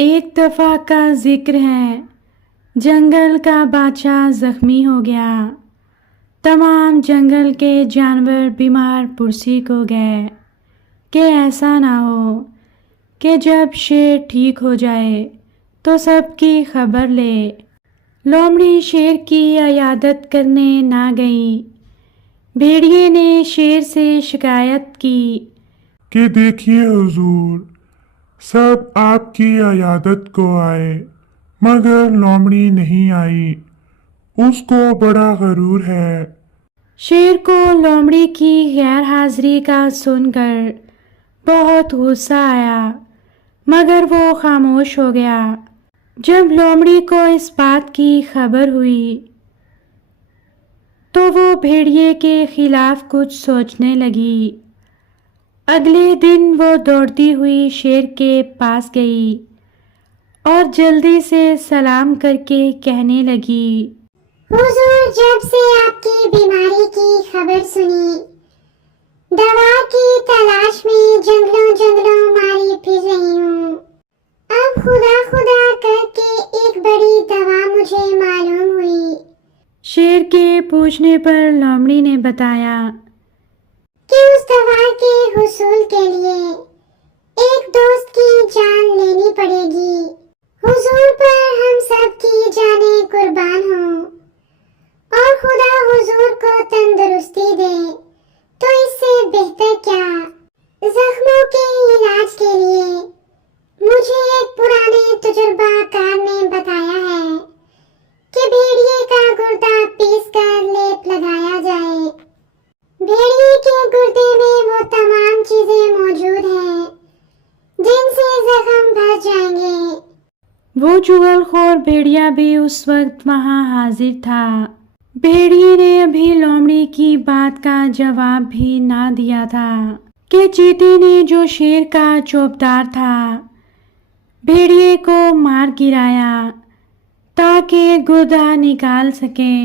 ایک دفعہ کا ذکر ہے، جنگل کا بادشاہ زخمی ہو گیا۔ تمام جنگل کے جانور بیمار پرسیک ہو گئے کہ ایسا نہ ہو کہ جب شیر ٹھیک ہو جائے تو سب کی خبر لے۔ لومڑی شیر کی عیادت کرنے نہ گئی۔ بھیڑیے نے شیر سے شکایت کی کہ دیکھیے حضور، سب آپ کی عیادت کو آئے مگر لومڑی نہیں آئی، اس کو بڑا غرور ہے۔ شیر کو لومڑی کی غیر حاضری کا سن کر بہت غصہ آیا مگر وہ خاموش ہو گیا۔ جب لومڑی کو اس بات کی خبر ہوئی تو وہ بھیڑیے کے خلاف کچھ سوچنے لگی۔ اگلے دن وہ دوڑتی ہوئی شیر کے پاس گئی اور جلدی سے سلام کر کے کہنے لگی، حضور، جب سے آپ کی بیماری کی خبر سنی، دوا کی تلاش میں جنگلوں ماری پھر رہی ہوں۔ اب خدا خدا کر کے ایک بڑی دوا مجھے معلوم ہوئی۔ شیر کے پوچھنے پر لومڑی نے بتایا کہ اس دوا کے حصول کے لیے ایک دوست کی جان لینی پڑے گی۔ حضور پر ہم سب کی جانیں قربان ہوں اور خدا حضور کو تندرستی دے تو اس سے بہتر کیا۔ زخموں کے علاج کے لیے مجھے ایک پرانے تجربہ کار نے بتایا ہے کہ بھیڑیے کا گردہ پیس کر لیپ لگایا جائے۔ بھیڑیے کے گردے میں وہ تمام چیزیں موجود ہیں جن سے زخم بھر جائیں گے۔ وہ چغل خور بھیڑیا بھی اس وقت وہاں حاضر تھا۔ بھیڑیے نے ابھی لومڑی کی بات کا جواب بھی نہ دیا تھا کہ چیٹی نے جو شیر کا چوبدار تھا بھیڑیے کو مار گرایا تاکہ گردہ نکال سکے۔